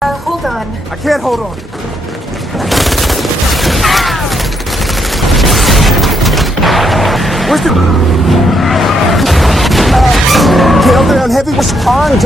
Hold on. I can't hold on. Where's the Killed it on heavy respond.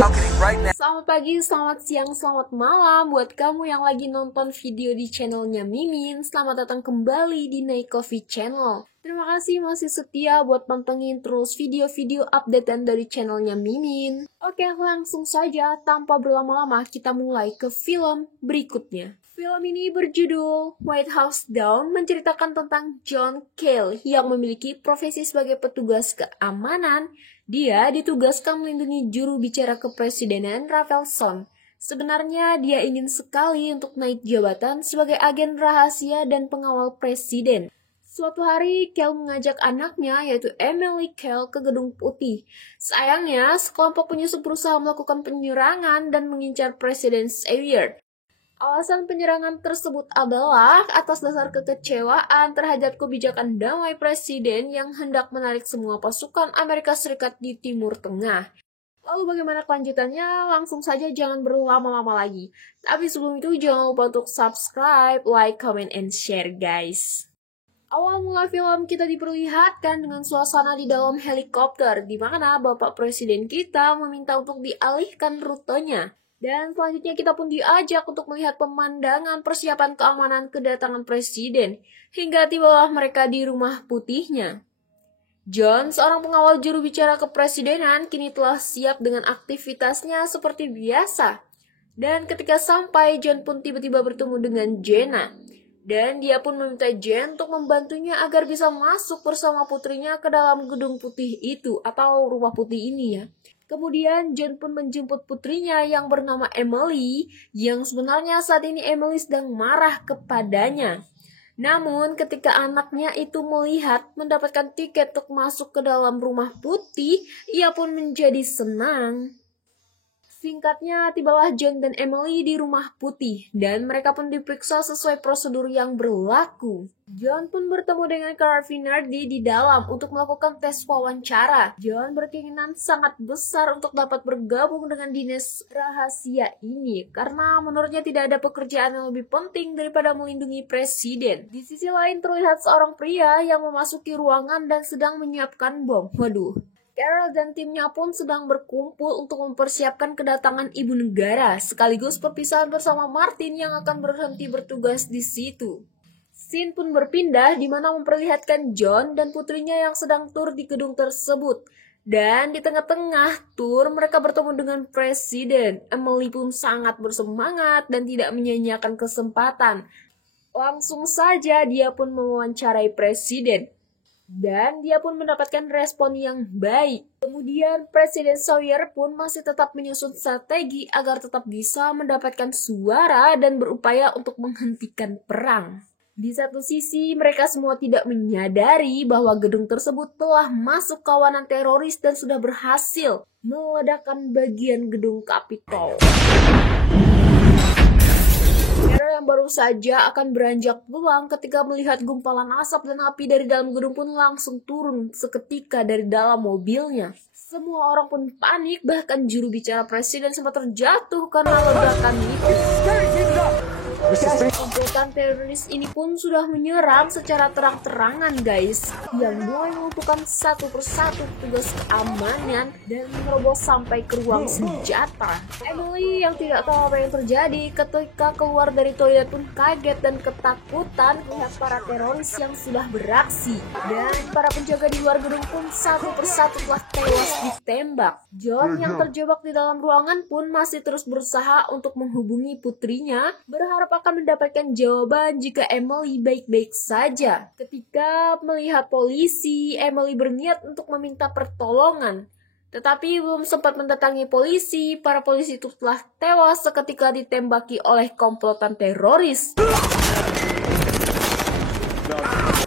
Selamat pagi, selamat siang, selamat malam buat kamu yang lagi nonton video di channelnya Mimin. Selamat datang kembali di Night Coffee Channel. Terima kasih masih setia buat pantengin terus video-video updatean dari channelnya Mimin. Oke, langsung saja tanpa berlama-lama kita mulai ke film berikutnya. Film ini berjudul White House Down, menceritakan tentang John Cale yang memiliki profesi sebagai petugas keamanan. Dia ditugaskan melindungi juru bicara kepresidenan Rafelson. Sebenarnya dia ingin sekali untuk naik jabatan sebagai agen rahasia dan pengawal presiden. Suatu hari, Cale mengajak anaknya, yaitu Emily Cale, ke Gedung Putih. Sayangnya, sekelompok penyusup berusaha melakukan penyerangan dan mengincar Presiden Xavier. Alasan penyerangan tersebut adalah atas dasar kekecewaan terhadap kebijakan damai presiden yang hendak menarik semua pasukan Amerika Serikat di Timur Tengah. Lalu bagaimana kelanjutannya? Langsung saja, jangan berlama-lama lagi. Tapi sebelum itu jangan lupa untuk subscribe, like, comment, and share guys. Awal mula film kita diperlihatkan dengan suasana di dalam helikopter, di mana Bapak Presiden kita meminta untuk dialihkan rutenya. Dan selanjutnya kita pun diajak untuk melihat pemandangan persiapan keamanan kedatangan presiden, hingga tibalah mereka di rumah putihnya. John, seorang pengawal juru bicara kepresidenan, kini telah siap dengan aktivitasnya seperti biasa. Dan ketika sampai, John pun tiba-tiba bertemu dengan Jenna. Dan dia pun meminta Jen untuk membantunya agar bisa masuk bersama putrinya ke dalam gedung putih itu, atau rumah putih ini ya. Kemudian John pun menjemput putrinya yang bernama Emily, yang sebenarnya saat ini Emily sedang marah kepadanya. Namun ketika anaknya itu melihat mendapatkan tiket untuk masuk ke dalam rumah putih, ia pun menjadi senang. Singkatnya, tibalah John dan Emily di rumah putih, dan mereka pun diperiksa sesuai prosedur yang berlaku. John pun bertemu dengan Carl Finnerty di dalam untuk melakukan tes wawancara. John berkeinginan sangat besar untuk dapat bergabung dengan dinas rahasia ini, karena menurutnya tidak ada pekerjaan yang lebih penting daripada melindungi presiden. Di sisi lain terlihat seorang pria yang memasuki ruangan dan sedang menyiapkan bom. Waduh. Carol dan timnya pun sedang berkumpul untuk mempersiapkan kedatangan ibu negara, sekaligus perpisahan bersama Martin yang akan berhenti bertugas di situ. Scene pun berpindah di mana memperlihatkan John dan putrinya yang sedang tur di gedung tersebut. Dan di tengah-tengah tur mereka bertemu dengan presiden. Emily pun sangat bersemangat dan tidak menyia-nyiakan kesempatan. Langsung saja dia pun mewawancarai presiden. Dan dia pun mendapatkan respon yang baik. Kemudian Presiden Sawyer pun masih tetap menyusun strategi agar tetap bisa mendapatkan suara dan berupaya untuk menghentikan perang. Di satu sisi, mereka semua tidak menyadari bahwa gedung tersebut telah masuk kawanan teroris dan sudah berhasil meledakkan bagian gedung Capitol. Carol yang baru saja akan beranjak pulang ketika melihat gumpalan asap dan api dari dalam gedung pun langsung turun seketika dari dalam mobilnya. Semua orang pun panik, bahkan juru bicara presiden sempat terjatuh karena ledakan itu. Komplotan teroris ini pun sudah menyerang secara terang-terangan guys, yang mulai melumpuhkan satu persatu petugas keamanan dan menerobos sampai ke ruang senjata. Emily yang tidak tahu apa yang terjadi ketika keluar dari toilet pun kaget dan ketakutan melihat para teroris yang sudah beraksi, dan para penjaga di luar gedung pun satu persatu telah tewas ditembak. John yang terjebak di dalam ruangan pun masih terus berusaha untuk menghubungi putrinya, berharap akan mendapatkan jawaban jika Emily baik-baik saja. Ketika melihat polisi, Emily berniat untuk meminta pertolongan. Tetapi belum sempat mendatangi polisi, para polisi itu telah tewas seketika ditembaki oleh komplotan teroris.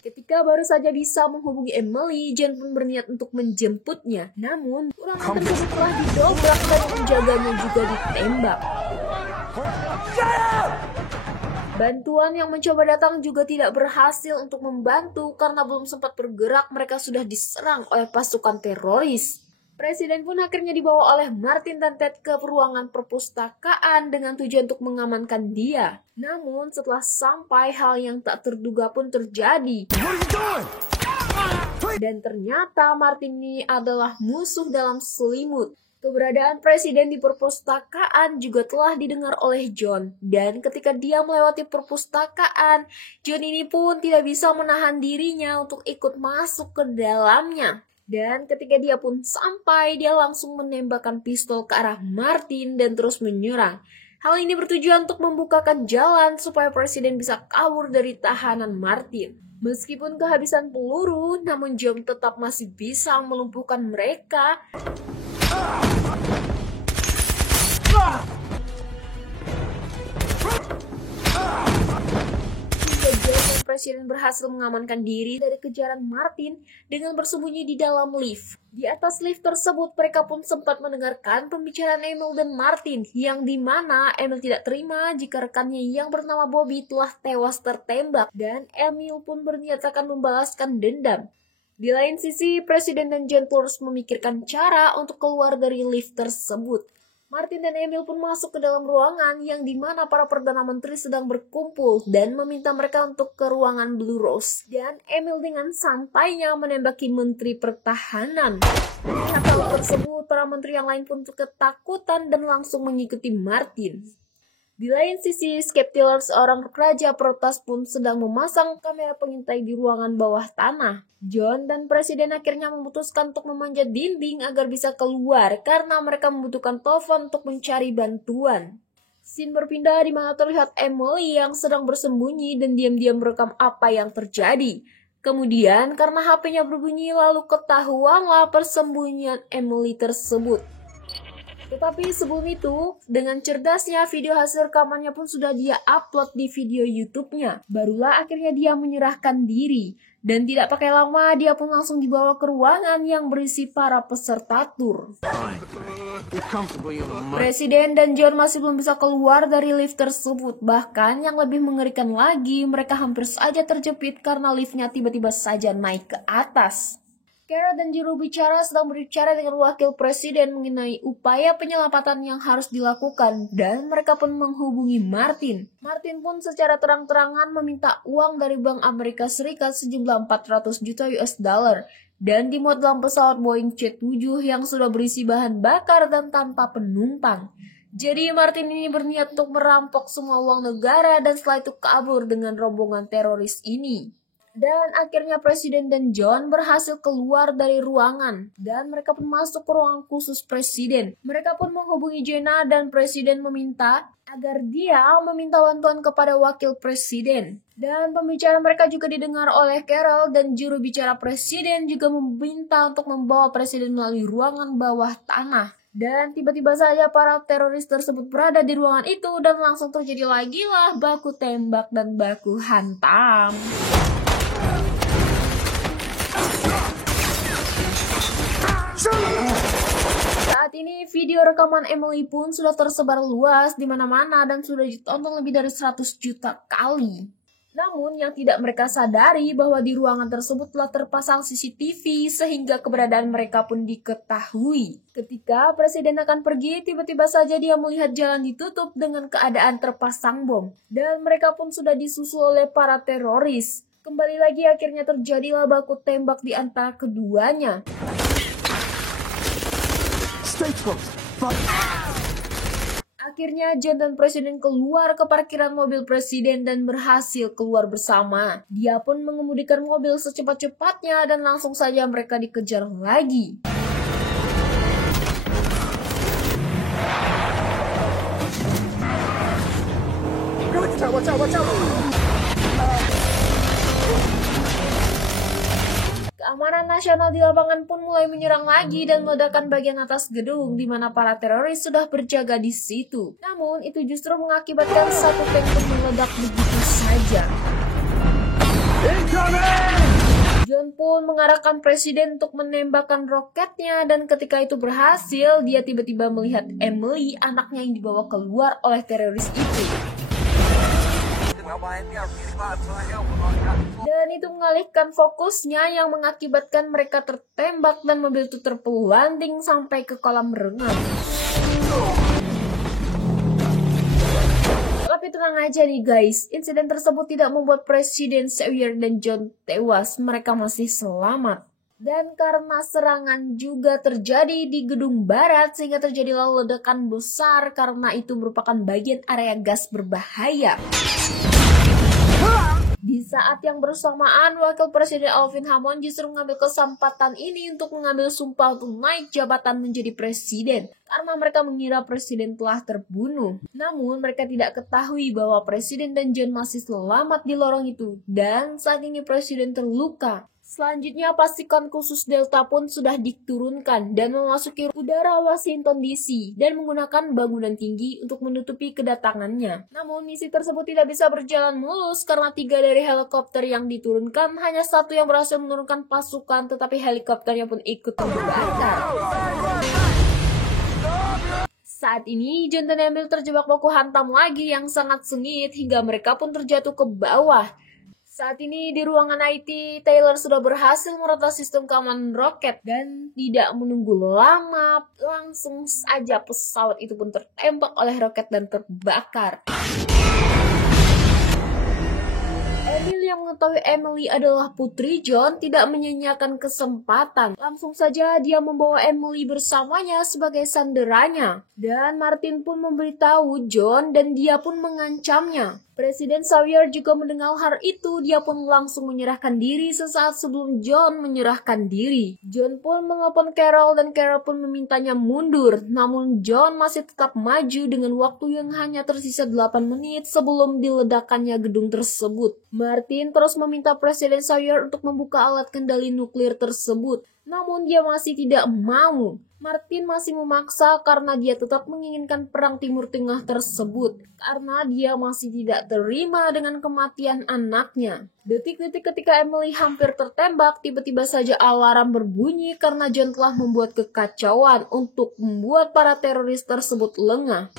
Ketika baru saja bisa menghubungi Emily, John pun berniat untuk menjemputnya. Namun, ruangan tersebut telah didobrak dan penjaganya juga ditembak. Bantuan yang mencoba datang juga tidak berhasil untuk membantu karena belum sempat bergerak mereka sudah diserang oleh pasukan teroris. Presiden pun akhirnya dibawa oleh Martin dan Ted ke ruangan perpustakaan dengan tujuan untuk mengamankan dia. Namun setelah sampai, hal yang tak terduga pun terjadi. What are you doing? Dan ternyata Martin ini adalah musuh dalam selimut. Keberadaan presiden di perpustakaan juga telah didengar oleh John. Dan ketika dia melewati perpustakaan, John ini pun tidak bisa menahan dirinya untuk ikut masuk ke dalamnya. Dan ketika dia pun sampai, dia langsung menembakkan pistol ke arah Martin dan terus menyerang. Hal ini bertujuan untuk membukakan jalan supaya presiden bisa kabur dari tahanan Martin. Meskipun kehabisan peluru, namun John tetap masih bisa melumpuhkan mereka. Hingga John dan presiden berhasil mengamankan diri dari kejaran Martin dengan bersembunyi di dalam lift. Di atas lift tersebut, mereka pun sempat mendengarkan pembicaraan Emil dan Martin, yang dimana Emil tidak terima jika rekannya yang bernama Bobby telah tewas tertembak, dan Emil pun berniat akan membalaskan dendam. Di lain sisi, Presiden dan John terus memikirkan cara untuk keluar dari lift tersebut. Martin dan Emil pun masuk ke dalam ruangan yang dimana para Perdana Menteri sedang berkumpul dan meminta mereka untuk ke ruangan Blue Rose. Dan Emil dengan santainya menembaki Menteri Pertahanan. Melihat hal tersebut, para menteri yang lain pun ketakutan dan langsung mengikuti Martin. Di lain sisi, Skeptiler, seorang raja protas pun sedang memasang kamera pengintai di ruangan bawah tanah. John dan presiden akhirnya memutuskan untuk memanjat dinding agar bisa keluar karena mereka membutuhkan telepon untuk mencari bantuan. Scene berpindah di mana terlihat Emily yang sedang bersembunyi dan diam-diam merekam apa yang terjadi. Kemudian karena HP-nya berbunyi, lalu ketahuanlah persembunyian Emily tersebut. Tetapi sebelum itu, dengan cerdasnya video hasil rekamannya pun sudah dia upload di video YouTube-nya. Barulah akhirnya dia menyerahkan diri. Dan tidak pakai lama, dia pun langsung dibawa ke ruangan yang berisi para peserta tur. Presiden dan John masih belum bisa keluar dari lift tersebut. Bahkan yang lebih mengerikan lagi, mereka hampir saja terjepit karena liftnya tiba-tiba saja naik ke atas. Carol dan juru bicara sedang berbicara dengan wakil presiden mengenai upaya penyelamatan yang harus dilakukan, dan mereka pun menghubungi Martin. Martin pun secara terang-terangan meminta uang dari Bank Amerika Serikat sejumlah 400 juta US dollar dan dimuat dalam pesawat Boeing C-7 yang sudah berisi bahan bakar dan tanpa penumpang. Jadi Martin ini berniat untuk merampok semua uang negara dan setelah itu kabur dengan rombongan teroris ini. Dan akhirnya Presiden dan John berhasil keluar dari ruangan. Dan mereka pun masuk ke ruangan khusus Presiden. Mereka pun menghubungi Jenna dan Presiden meminta agar dia meminta bantuan kepada Wakil Presiden. Dan pembicaraan mereka juga didengar oleh Carol dan juru bicara Presiden juga meminta untuk membawa Presiden melalui ruangan bawah tanah. Dan tiba-tiba saja para teroris tersebut berada di ruangan itu dan langsung terjadi lagi lah baku tembak dan baku hantam. Saat ini video rekaman Emily pun sudah tersebar luas di mana-mana dan sudah ditonton lebih dari 100 juta kali. Namun yang tidak mereka sadari bahwa di ruangan tersebut telah terpasang CCTV sehingga keberadaan mereka pun diketahui. Ketika presiden akan pergi, tiba-tiba saja dia melihat jalan ditutup dengan keadaan terpasang bom. Dan mereka pun sudah disusul oleh para teroris. Kembali lagi akhirnya terjadilah baku tembak di antara keduanya. Akhirnya John dan Presiden keluar ke parkiran mobil Presiden dan berhasil keluar bersama. Dia pun mengemudikan mobil secepat-cepatnya dan langsung saja mereka dikejar lagi. Watch out. Keamanan nasional di lapangan pun mulai menyerang lagi dan meledakkan bagian atas gedung di mana para teroris sudah berjaga di situ. Namun itu justru mengakibatkan satu tank pun meledak begitu saja. John pun mengarahkan presiden untuk menembakkan roketnya dan ketika itu berhasil, dia tiba-tiba melihat Emily, anaknya yang dibawa keluar oleh teroris itu. Dan itu mengalihkan fokusnya yang mengakibatkan mereka tertembak dan mobil itu terpelanting sampai ke kolam renang. Tapi tenang aja nih guys, insiden tersebut tidak membuat Presiden Sawyer dan John tewas, mereka masih selamat. Dan karena serangan juga terjadi di gedung barat sehingga terjadilah ledakan besar karena itu merupakan bagian area gas berbahaya. Di saat yang bersamaan, Wakil Presiden Alvin Hammond justru mengambil kesempatan ini untuk mengambil sumpah untuk naik jabatan menjadi presiden. Karena mereka mengira presiden telah terbunuh. Namun mereka tidak ketahui bahwa presiden dan John masih selamat di lorong itu. Dan saat ini presiden terluka. Selanjutnya pasukan khusus Delta pun sudah diturunkan dan memasuki udara Washington DC dan menggunakan bangunan tinggi untuk menutupi kedatangannya. Namun misi tersebut tidak bisa berjalan mulus karena 3 dari helikopter yang diturunkan hanya 1 yang berhasil menurunkan pasukan tetapi helikopternya pun ikut terbakar. Saat ini John dan Emil terjebak baku hantam lagi yang sangat sengit hingga mereka pun terjatuh ke bawah. Saat ini di ruangan IT, Taylor sudah berhasil meretas sistem keamanan roket dan tidak menunggu lama, langsung saja pesawat itu pun tertembak oleh roket dan terbakar. Emil yang mengetahui Emily adalah putri John tidak menyanyiakan kesempatan. Langsung saja dia membawa Emily bersamanya sebagai sanderanya. Dan Martin pun memberitahu John dan dia pun mengancamnya. Presiden Sawyer juga mendengar hal itu, dia pun langsung menyerahkan diri sesaat sebelum John menyerahkan diri. John pun menelpon Carol dan Carol pun memintanya mundur, namun John masih tetap maju dengan waktu yang hanya tersisa 8 menit sebelum diledakannya gedung tersebut. Martin terus meminta Presiden Sawyer untuk membuka alat kendali nuklir tersebut, namun dia masih tidak mau. Martin masih memaksa karena dia tetap menginginkan perang Timur Tengah tersebut karena dia masih tidak terima dengan kematian anaknya. Detik-detik ketika Emily hampir tertembak, tiba-tiba saja alarm berbunyi karena John telah membuat kekacauan untuk membuat para teroris tersebut lengah.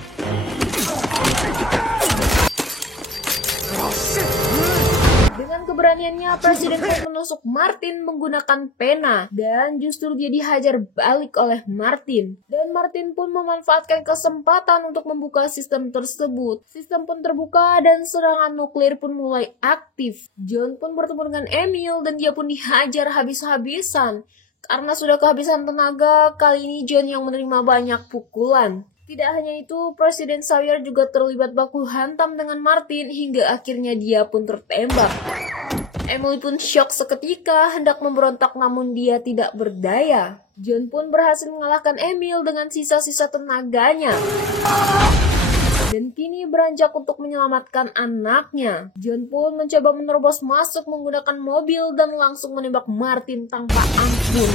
Dengan keberaniannya, Presiden pun menusuk Martin menggunakan pena dan justru dia dihajar balik oleh Martin. Dan Martin pun memanfaatkan kesempatan untuk membuka sistem tersebut. Sistem pun terbuka dan serangan nuklir pun mulai aktif. John pun bertemu dengan Emil dan dia pun dihajar habis-habisan. Karena sudah kehabisan tenaga, kali ini John yang menerima banyak pukulan. Tidak hanya itu, Presiden Sawyer juga terlibat baku hantam dengan Martin hingga akhirnya dia pun tertembak. Emily pun syok seketika, hendak memberontak namun dia tidak berdaya. John pun berhasil mengalahkan Emil dengan sisa-sisa tenaganya. Dan kini beranjak untuk menyelamatkan anaknya. John pun mencoba menerobos masuk menggunakan mobil dan langsung menembak Martin tanpa ampun.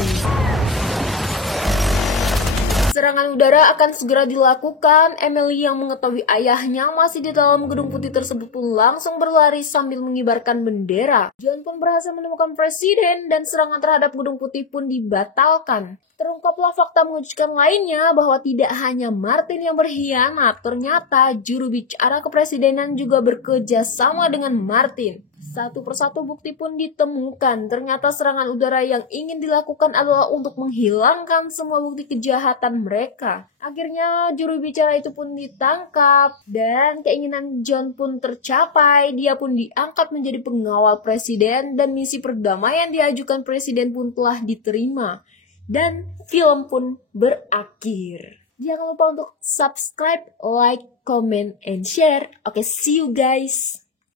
Serangan udara akan segera dilakukan. Emily yang mengetahui ayahnya masih di dalam gedung putih tersebut pun langsung berlari sambil mengibarkan bendera. John pun berhasil menemukan presiden dan serangan terhadap gedung putih pun dibatalkan. Terungkaplah fakta mengejutkan lainnya bahwa tidak hanya Martin yang berkhianat, ternyata juru bicara kepresidenan juga bekerja sama dengan Martin. Satu persatu bukti pun ditemukan. Ternyata serangan udara yang ingin dilakukan adalah untuk menghilangkan semua bukti kejahatan mereka. Akhirnya juru bicara itu pun ditangkap dan keinginan John pun tercapai. Dia pun diangkat menjadi pengawal presiden dan misi perdamaian diajukan presiden pun telah diterima. Dan film pun berakhir. Jangan lupa untuk subscribe, like, comment, and share. Oke, see you guys.